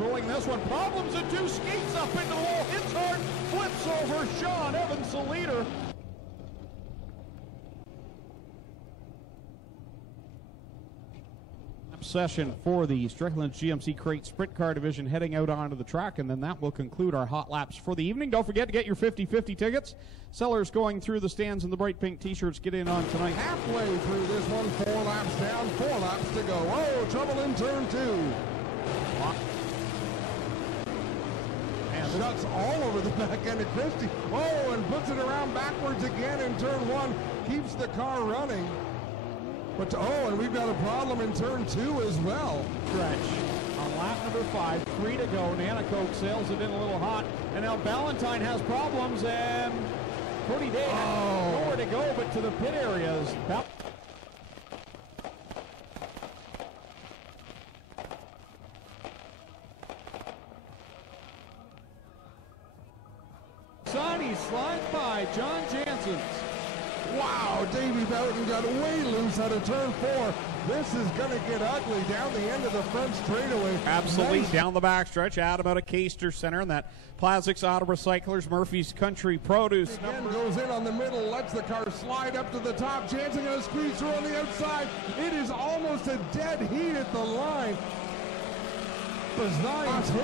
controlling this one. Problems at two, skates up into the wall, hits hard, flips over. Sean Evans, the leader. Session for the Strickland's GMC Crate Sprint Car Division heading out onto the track, and then that will conclude our hot laps for the evening. Don't forget to get your 50-50 tickets. Sellers going through the stands in the bright pink t-shirts. Get in on tonight. Halfway through this one, 4 laps down, 4 laps to go. Oh, trouble in turn 2. And shuts all over the back end of Christie. Oh, and puts it around backwards again in turn 1. Keeps the car running. But and we've got a problem in turn 2 as well. Stretch on lap number 5, 3 to go. Nanacoke sails it in a little hot, and now Ballantyne has problems, and Cody Day has nowhere to go but to the pit areas. Sonny slides by John Jansen's. Wow, Davey Boughton got way loose out of turn 4. This is going to get ugly down the end of the front straightaway. Absolutely, nice. Down the backstretch, out about a Caster Center, and that Plastics Auto Recyclers, Murphy's Country Produce. Again goes in on the middle, lets the car slide up to the top. Jansen going to squeeze through on the outside. It is almost a dead heat at the line.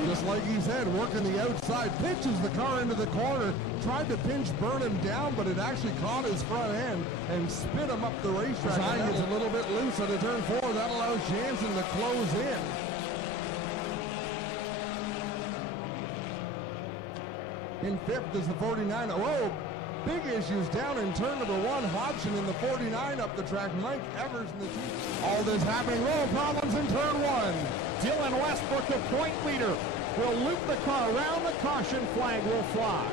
Just like he said, working the outside, pitches the car into the corner, tried to pinch Burnham down, but it actually caught his front end and spit him up the racetrack. Design gets a little bit loose at a turn 4. That allows Jansen to close in. In 5th is the 49. Whoa, big issues down in turn number 1. Hodgson in the 49 up the track. Mike Evers in the 2. All this happening. Whoa, problems in turn 1. Dylan Westbrook, the point leader, will loop the car around. The caution flag will fly.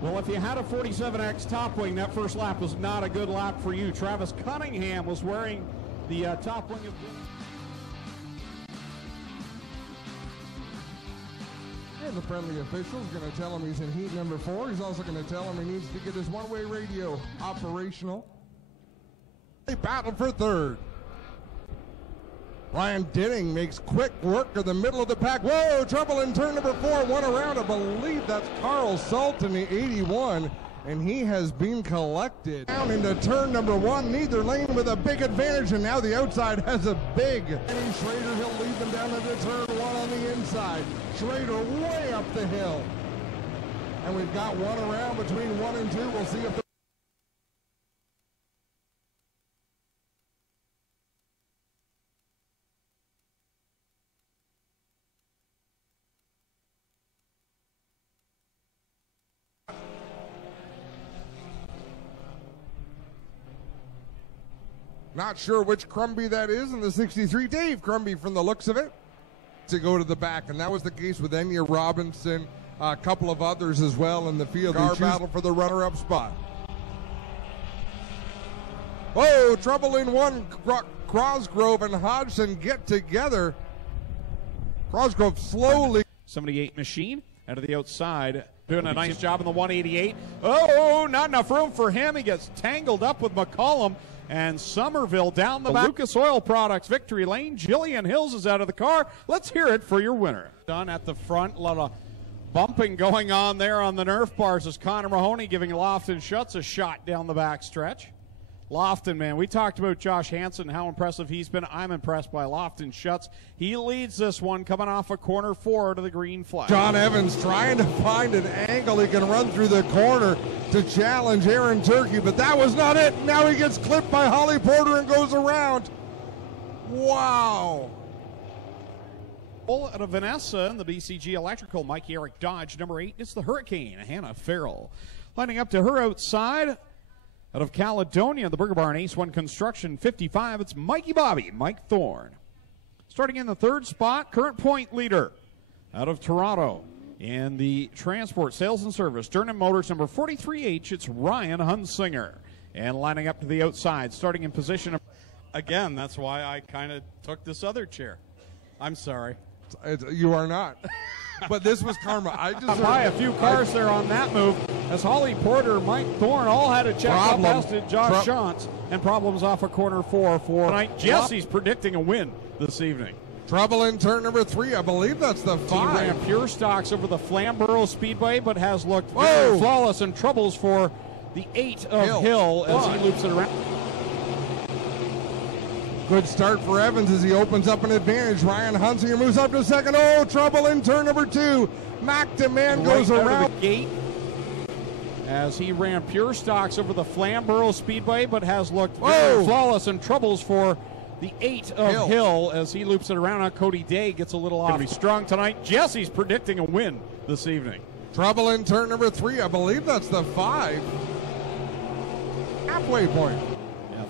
Well, if you had a 47X top wing, that first lap was not a good lap for you. Travis Cunningham was wearing the top wing of... And the friendly official is going to tell him he's in heat number 4. He's also going to tell him he needs to get his one-way radio operational. They battle for 3rd. Ryan Denning makes quick work of the middle of the pack. Whoa, trouble in turn number 4. One around. I believe that's Carl Salt in the 81. And he has been collected. Down into turn number 1, neither lane with a big advantage, and now the outside has a big. And Schrader, he'll lead them down into turn 1 on the inside. Schrader way up the hill. And we've got one around between 1 and 2. We'll see if not sure which Crumby that is in the 63. Dave Crumby from the looks of it. To go to the back, and that was the case with Enya Robinson, a couple of others as well in the field. Car battle for the runner-up spot. Oh, trouble in 1. Crosgrove and Hodgson get together. Crosgrove slowly. 78 machine out of the outside. Doing a nice job in the 188. Oh, not enough room for him. He gets tangled up with McCollum. And Somerville down the back. Lucas Oil Products victory lane. Jillian Hills is out of the car. Let's hear it for your winner. Done at the front. A lot of bumping going on there on the Nerf bars as Connor Mahoney giving Lofton Schutz a shot down the back stretch. Lofton, man, we talked about Josh Hansen, how impressive he's been. I'm impressed by Lofton Schutz. He leads this one coming off a corner 4 to the green flag. John Evans trying to find an angle he can run through the corner to challenge Aaron Turkey, but that was not it. Now he gets clipped by Holly Porter and goes around. Wow. Out of Vanessa in the BCG Electrical, Mikey Eric Dodge. Number 8 is the Hurricane, Hannah Farrell. Lining up to her outside. Out of Caledonia, the Burger Barn Ace 1 Construction 55, it's Mikey Bobby, Mike Thorne. Starting in the 3rd spot, current point leader out of Toronto in the Transport Sales and Service, Durham Motors number 43H, it's Ryan Hunsinger. And lining up to the outside, starting in position of... Again, that's why I kind of took this other chair. I'm sorry. You are not. but this was karma. I deserve by a few cars there on that move, as Holly Porter, Mike Thorne all had a check up, as did Josh Shantz, and problems off of corner 4 for tonight. Jesse's predicting a win this evening. Trouble in turn number 3. I believe that's the 5. He ran pure stocks over the Flamborough Speedway, but has looked very flawless, and troubles for the 8 of Hill as he loops it around. Good start for Evans as he opens up an advantage. Ryan Hunsinger moves up to second. Oh, trouble in turn number 2. Mac Demand goes around the gate as he ran pure stocks over the Flamborough Speedway, but has looked very flawless, and troubles for the 8 of Hill as he loops it around on Cody Day. Gets a little off. Going to be strong tonight. Jesse's predicting a win this evening. Trouble in turn number 3. I believe that's the 5. Halfway point.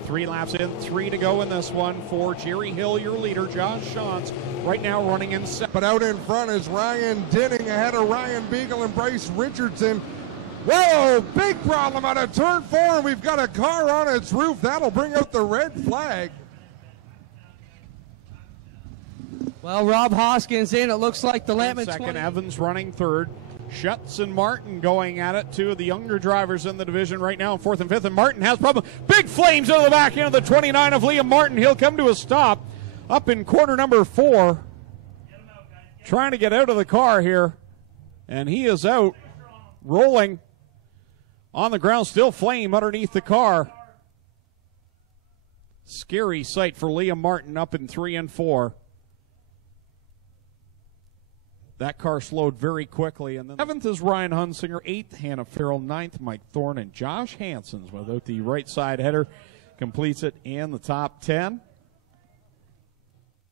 3 laps in, 3 to go in this one for Jerry Hill, your leader. Josh Shantz right now running in second. But out in front is Ryan Denning ahead of Ryan Beagle and Bryce Richardson. Whoa, big problem out of turn 4, and we've got a car on its roof. That'll bring out the red flag. Well, Rob Hoskins in. It looks like the Lamont second, Evans running third. Schutz and Martin going at it, 2 of the younger drivers in the division right now in 4th and 5th, and Martin has problem. Big flames out of the back end of the 29 of Liam Martin. He'll come to a stop up in corner number 4, trying to get out of the car here, and he is out, rolling on the ground, still flame underneath the car. Scary sight for Liam Martin up in 3 and 4. That car slowed very quickly. And then 7th is Ryan Hunsinger, 8th Hannah Farrell, 9th Mike Thorne, and Josh Hansons without the right side header completes it in the top 10.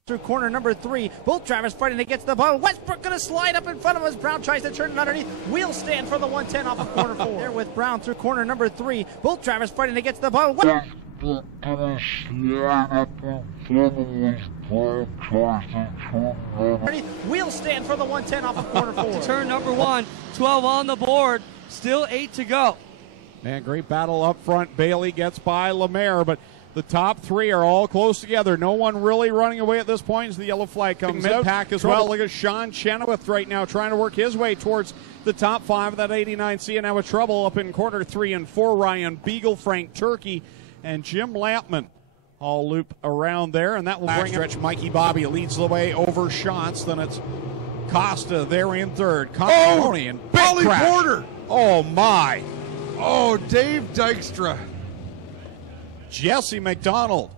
Through corner number 3, both drivers fighting against the ball. Westbrook going to slide up in front of us. Brown tries to turn it underneath. Wheel stand for the 110 off of corner 4. There with Brown through corner number 3, both drivers fighting against the ball. Wheel stand for the 110 off of corner 4. Turn number 1, 12 on the board, still 8 to go. Man, great battle up front. Bailey gets by Lemaire, but the top 3 are all close together. No one really running away at this point as the yellow flag comes out. Mid-pack as well. Look at Sean Chenoweth right now trying to work his way towards the top 5 of that 89C, and now with trouble up in quarter 3 and 4. Ryan Beagle, Frank Turkey, and Jim Lampman all loop around there, and that will bring stretch. Mikey Bobby leads the way over Shantz. Then it's Costa there in third. Consoloni and Holly Porter. Oh my! Oh, Dave Dykstra. Jesse McDonald,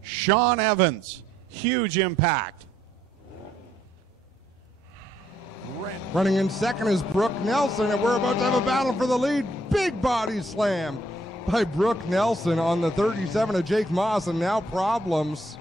Sean Evans, huge impact. Running in second is Brooke Nelson, and we're about to have a battle for the lead. Big body slam by Brooke Nelson on the 37 of Jake Moss, and now problems.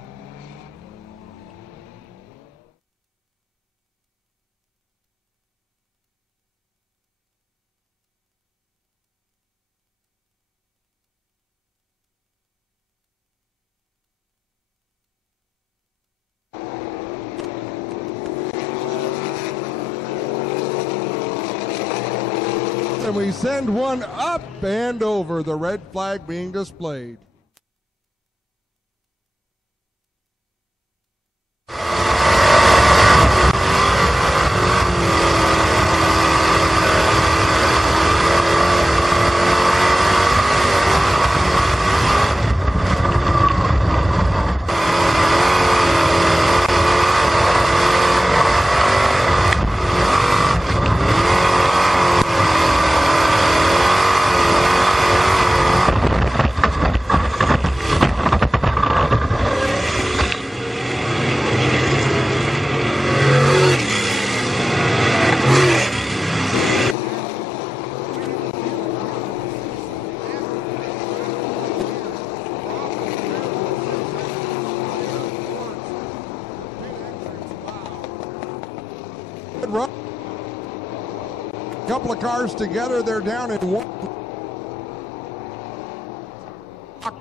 And we send one up and over, the red flag being displayed. Couple of cars together, they're down in one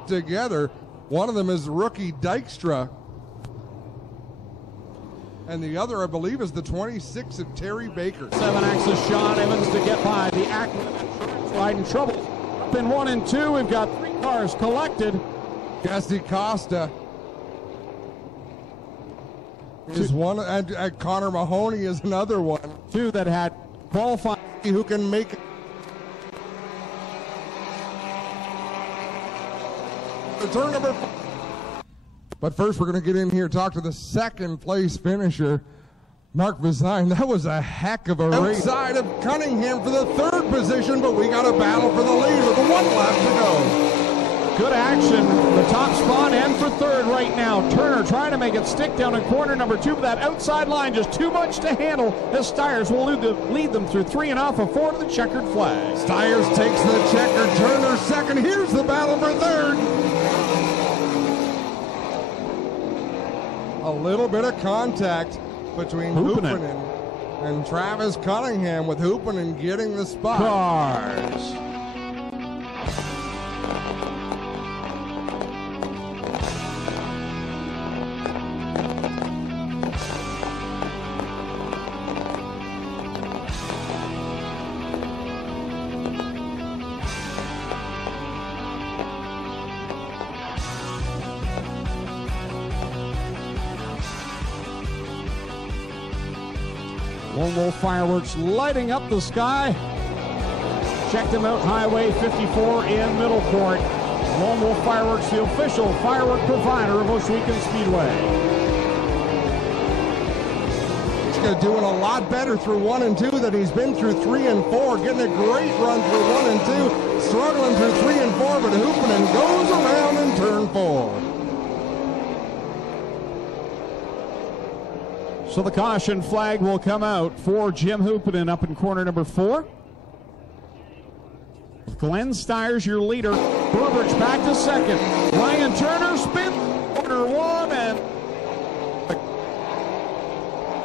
together. One of them is rookie Dykstra, and the other, I believe, is the 26 of Terry Baker. 7X's Sean Evans to get by the Ackman slide in trouble. Up in 1 and 2, we've got 3 cars collected. Jesse Costa is one, and Connor Mahoney is another one. Two that had qualified. Who can make the turn number 4. But first, we're going to get in here, talk to the second place finisher, Mark Vizine. That was a heck of a race. Outside of Cunningham for the 3rd position, but we got a battle for the lead with 1 lap to go. Good action, the top spot and for 3rd right now. Turner trying to make it stick down in corner number 2, but that outside line just too much to handle as Stiers will lead them through 3.5 of 4 to the checkered flag. Stiers takes the checker, Turner 2nd. Here's the battle for 3rd. A little bit of contact between Hoopanen and Travis Cunningham, with Hoopanen getting the spot. Cars. Lone Wolf Fireworks lighting up the sky. Check them out, Highway 54 in Middleport. Lone Wolf Fireworks, the official firework provider of Ohsweken Speedway. He's doing a lot better through 1 and 2 than he's been through 3 and 4. Getting a great run through 1 and 2. Struggling through 3 and 4, but Hoopanen goes around in turn 4. So the caution flag will come out for Jim Hoopanen up in corner number 4. Glenn Stiers, your leader. Burbridge back to 2nd. Ryan Turner spins corner 1 and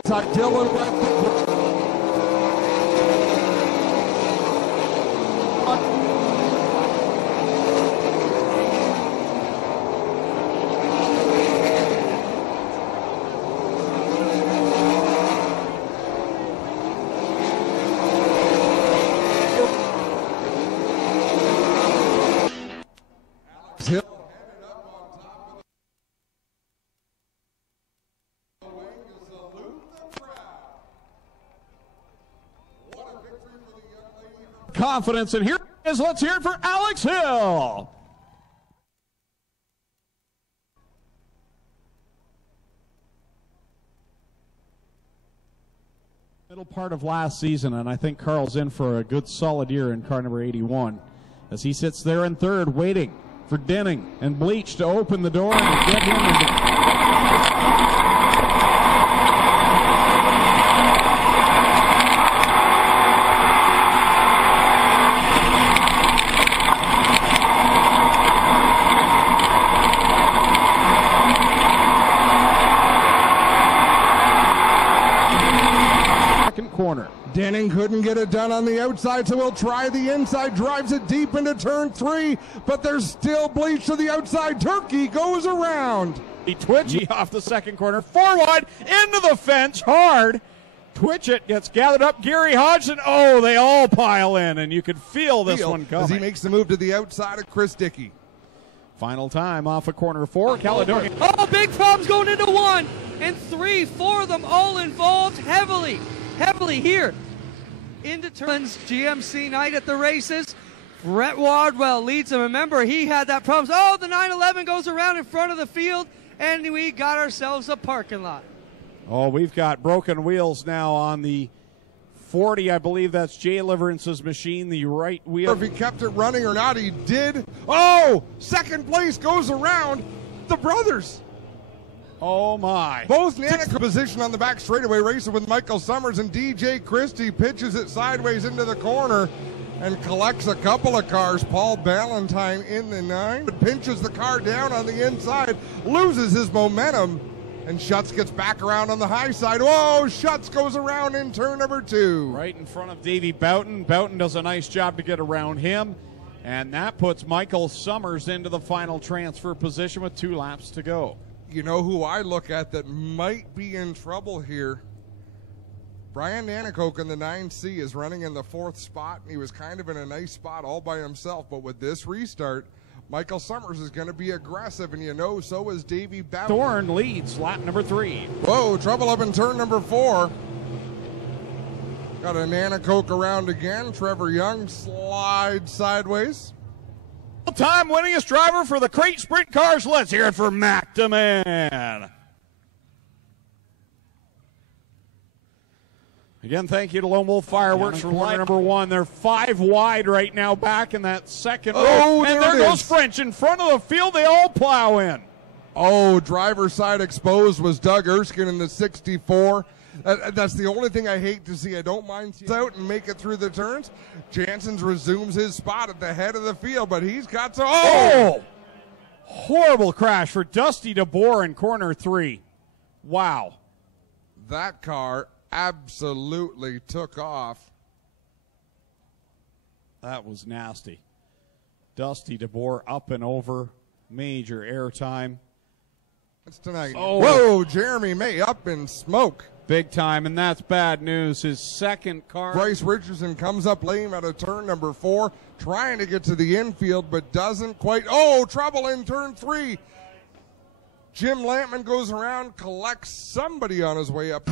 Dylan left. confidence, and here it is. Let's hear it for Alex Hill. Middle part of last season, and I think Carl's in for a good solid year in car number 81 as he sits there in third waiting for Denning and Bleach to open the door and get him into corner. Denning couldn't get it done on the outside, so he'll try the inside, drives it deep into turn 3, but there's still Bleach to the outside. Turkey goes around. He twitchy off the second corner, forward into the fence hard. Twitchett gets gathered up. Gary Hodgson, oh, they all pile in, and you could feel this one coming. As he makes the move to the outside of Chris Dickey. Final time off of corner 4, Caledonia. Oh, big problems going into 1 and 3, 4 of them all involved heavily here into turns. GMC night at the races. Brett Wardwell leads him. Remember, he had that problem. Oh, the 911 goes around in front of the field, and we got ourselves a parking lot. Oh, we've got broken wheels now on the 40. I believe that's Jay Liverance's machine, the right wheel. If he kept it running or not, he did. Oh, second place goes around the brothers. Oh, my. Both Nanica position on the back straightaway, racing with Michael Summers, and DJ Christie pitches it sideways into the corner and collects a couple of cars. Paul Ballantyne in the 9, but pinches the car down on the inside, loses his momentum, and Schutz gets back around on the high side. Whoa, Schutz goes around in turn number 2. Right in front of Davey Boughton. Boughton does a nice job to get around him, and that puts Michael Summers into the final transfer position with 2 laps to go. You know who I look at that might be in trouble here? Brian Nanicoke in the 9C is running in the 4th spot, and he was kind of in a nice spot all by himself. But with this restart, Michael Summers is going to be aggressive, and you know, so is Davey Babbitt. Thorne leads lap number 3. Whoa, trouble up in turn number 4. Got a Nana Coke around again. Trevor Young slides sideways. All-time winningest driver for the Crate Sprint Cars. Let's hear it for Mac DeMann. Again, thank you to Lone Wolf Fireworks for corner number 1. They're 5 wide right now back in that second row. And there goes French in front of the field. They all plow in. Oh, driver's side exposed was Doug Erskine in the 64. That's the only thing I hate to see. I don't mind seeing out and make it through the turns. Jansen's resumes his spot at the head of the field, but he's got to... Oh! Horrible crash for Dusty DeBoer in corner 3. Wow. That car absolutely took off. That was nasty. Dusty DeBoer up and over. Major airtime. That's tonight. Oh. Whoa, Jeremy May up in smoke. Big time, and that's bad news. His second car. Bryce Richardson comes up lame out of turn number 4, trying to get to the infield, but doesn't quite. Oh, trouble in turn 3. Jim Lampman goes around, collects somebody on his way up.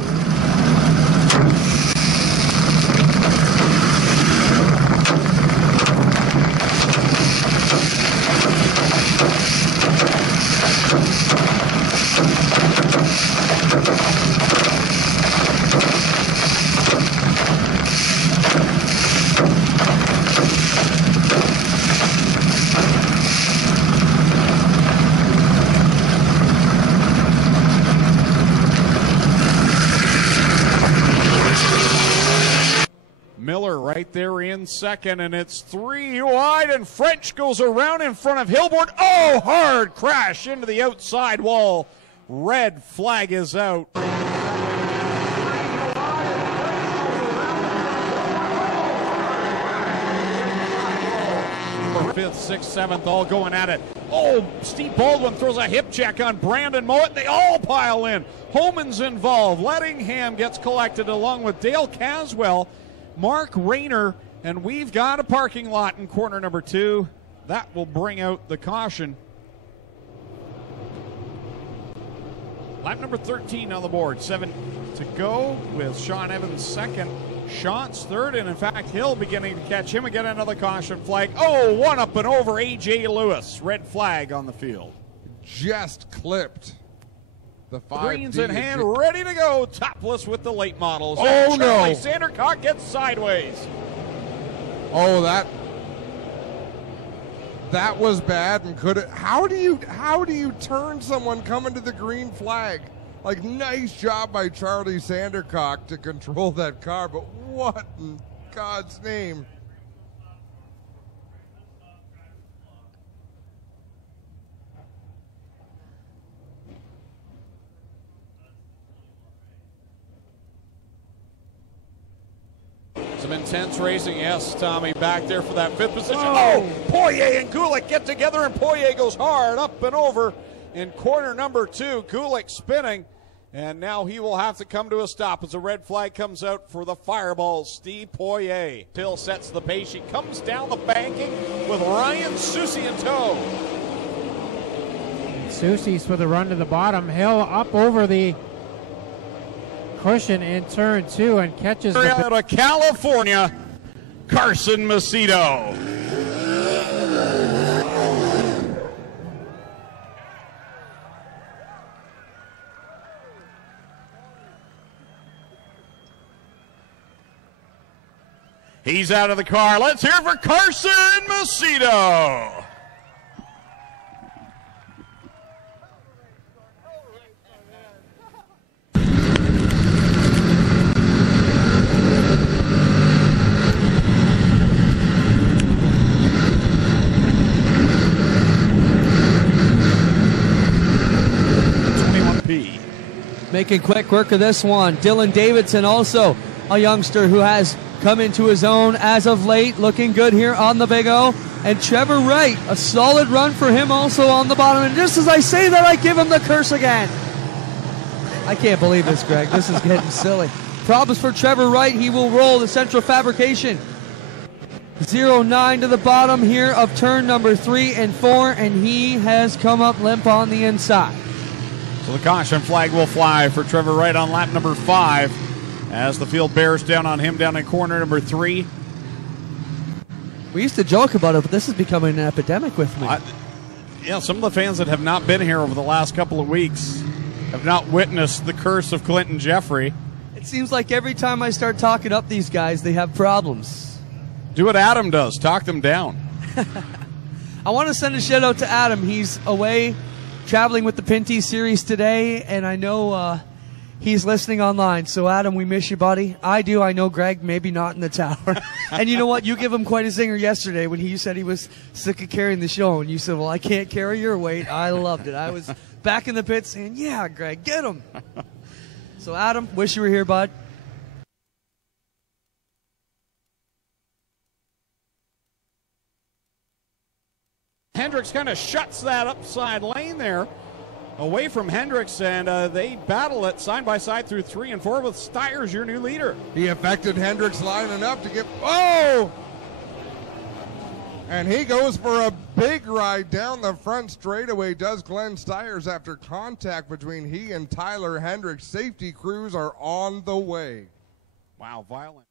Miller right there in second, and it's 3 wide, and French goes around in front of Hilborn. Oh, hard crash into the outside wall. Red flag is out. 5th, 6th, 7th, all going at it. Oh, Steve Baldwin throws a hip check on Brandon Mowat. They all pile in. Holman's involved. Lettingham gets collected along with Dale Caswell, Mark Rayner, and we've got a parking lot in corner number 2. That will bring out the caution. Lap number 13 on the board. 7 to go with Sean Evans second. Shots third, and in fact, Hill beginning to catch him and get another caution flag. Oh, one up and over A.J. Lewis. Red flag on the field. Just clipped. The 5 Greens in hand, ready to go. Topless with the late models. Oh, no. Sandercock gets sideways. Oh, that was bad. And could it? How do you turn someone coming to the green flag? Like, nice job by Charlie Sandercock to control that car, but what in God's name? Some intense racing, yes, Tommy, back there for that 5th position. Oh, Poirier and Gulick get together, and Poirier goes hard up and over in corner number 2. Gulick spinning, and now he will have to come to a stop as a red flag comes out for the Fireball. Steve Poirier. Hill sets the pace. She comes down the banking with Ryan Susie in tow. Susie's for the run to the bottom. Hill up over the cushion in turn 2 and catches out of California, Carson Macedo. He's out of the car. Let's hear it for Carson Macedo. Making quick work of this one. Dylan Davidson, also a youngster who has come into his own as of late, looking good here on the Big O. And Trevor Wright, a solid run for him also on the bottom. And just as I say that, I give him the curse again. I can't believe this, Greg. This is getting silly. Problems for Trevor Wright. He will roll the Central Fabrication. 0.9 to the bottom here of turn number 3 and 4, and he has come up limp on the inside. So the caution flag will fly for Trevor Wright on lap number 5 as the field bears down on him down in corner number 3. We used to joke about it, but this is becoming an epidemic with me. Yeah, some of the fans that have not been here over the last couple of weeks have not witnessed the curse of Clinton Jeffrey. It seems like every time I start talking up these guys, they have problems. Do what Adam does, talk them down. I want to send a shout out to Adam. He's away traveling with the Pinty series today, and I know he's listening online. So, Adam, we miss you, buddy. I do. I know Greg, maybe not in the tower. And you know what? You give him quite a zinger yesterday when he said he was sick of carrying the show, and you said, well, I can't carry your weight. I loved it. I was back in the pit saying, yeah, Greg, get him. So, Adam, wish you were here, bud. Hendricks kind of shuts that upside lane there away from Hendricks, and they battle it side by side through 3 and 4 with Stiers, your new leader. He affected Hendricks lining up to get, oh! And he goes for a big ride down the front straightaway, does Glenn Stiers, after contact between he and Tyler Hendricks. Safety crews are on the way. Wow, violent.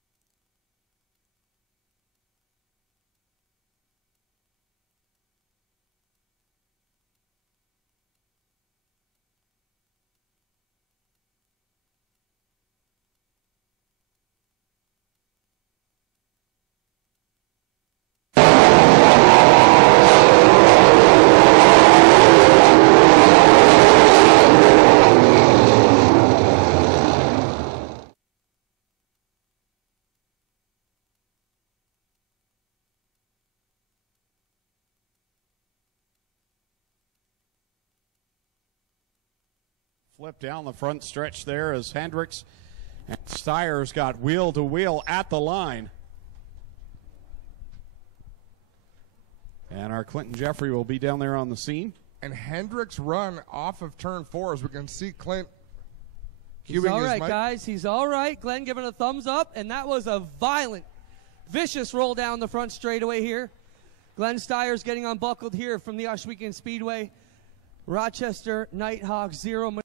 Flip down the front stretch there as Hendricks and Stiers got wheel to wheel at the line. And our Clinton Jeffrey will be down there on the scene. And Hendricks run off of turn 4, as we can see Clint. He's all right, guys. He's all right. Glenn giving a thumbs up, and that was a violent, vicious roll down the front straightaway here. Glenn Stiers getting unbuckled here from the Oshweekend Speedway. Rochester Nighthawks 0.